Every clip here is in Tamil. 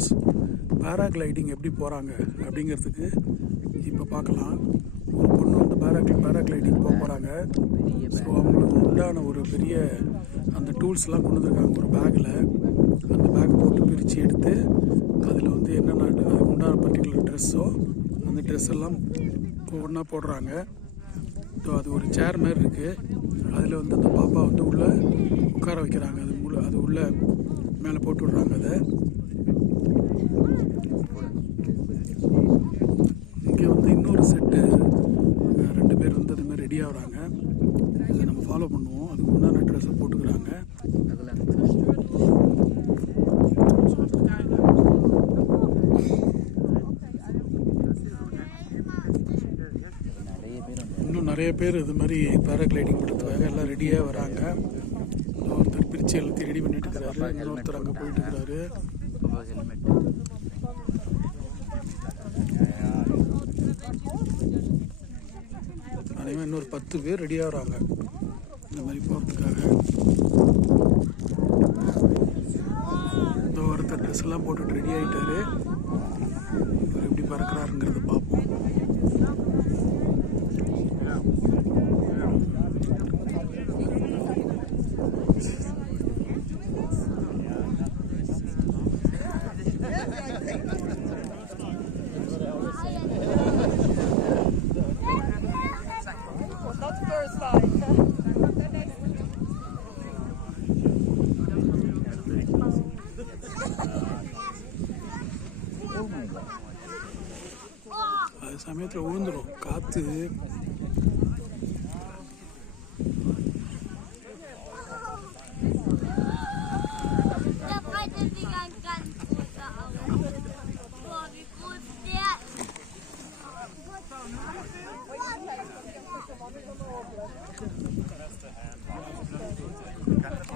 வியூவர்ஸ், பேராகிளைடிங் எப்படி போகிறாங்க அப்படிங்கிறதுக்கு இப்போ பார்க்கலாம். ஒரு பொண்ணு வந்து பேராகிளைடிங் போகிறாங்க. ஸோ அவங்களுக்கு உண்டான ஒரு பெரிய அந்த டூல்ஸ்லாம் கொண்டு வந்திருக்காங்க ஒரு பேக்கில். அந்த பேக் போட்டு பிரித்து எடுத்து அதில் வந்து என்னென்ன அதுக்கு உண்டான பர்டிகுலர் ட்ரெஸ்ஸோ அந்த ட்ரெஸ் எல்லாம் ஒவ்வொன்றா போடுறாங்க. ஸோ அது ஒரு சேர் மாதிரி இருக்குது. அதில் வந்து அந்த பாப்பா வந்து உள்ளே உட்கார வைக்கிறாங்க. அது உள்ளே மேலே போட்டு விட்றாங்க. அதை இங்கே வந்து இன்னொரு செட்டு 2 பேர் வந்து அது மாதிரி ரெடி ஆகுறாங்க. அதை நம்ம ஃபாலோ பண்ணுவோம். அதுக்கு உண்டான ட்ரெஸ்ஸை போட்டுக்கிறாங்க. இன்னும் நிறைய பேர் இது மாதிரி பேராகிளைடிங் பண்ணுறதுக்காக எல்லாம் ரெடியாக வராங்க. ஒருத்தர் பிரித்து எல்லாத்தையும் ரெடி பண்ணிட்டு இருக்கிறாரு. இன்னொருத்தர் அங்கே போயிட்டு இருக்கிறாரு. அதேமாதிரி இன்னொரு 10 பேர் ரெடி ஆகிறாங்க இந்த மாதிரி போகிறதுக்காக. இந்த ஒருத்தர் ட்ரெஸ் எல்லாம் போட்டுட்டு ரெடி ஆகிட்டாரு. இவர் எப்படி பறக்கிறாருங்கிறத பார்ப்போம். அது சமயத்தில் விழுந்துடும் காற்று.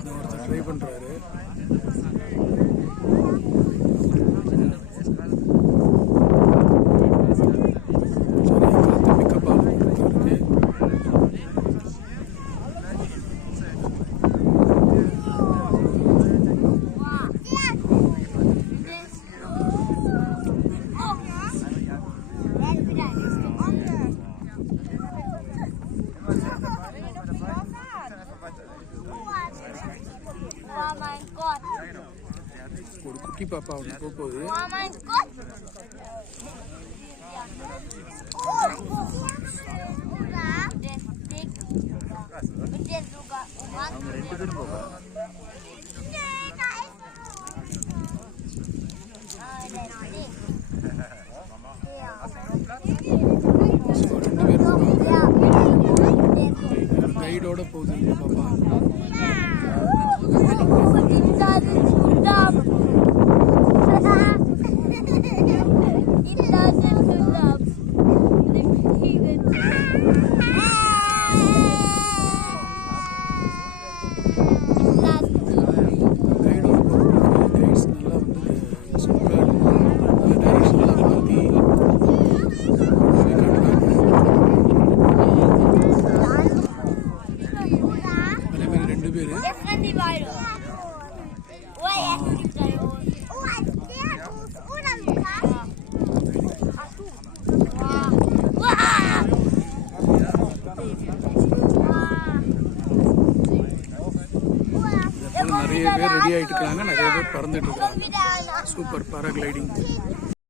ஒருத்தர் ட்ரை பண்ணுறாரு. ஒரு குட்டி பாப்பா ஒன்று போகுது. கைடோட போகுது இந்த பாப்பா. நிறைய பேர் ரெடி ஆகிட்டு இருக்காங்க. நிறைய பேர் பறந்துட்டு இருக்காங்க. Super paragliding.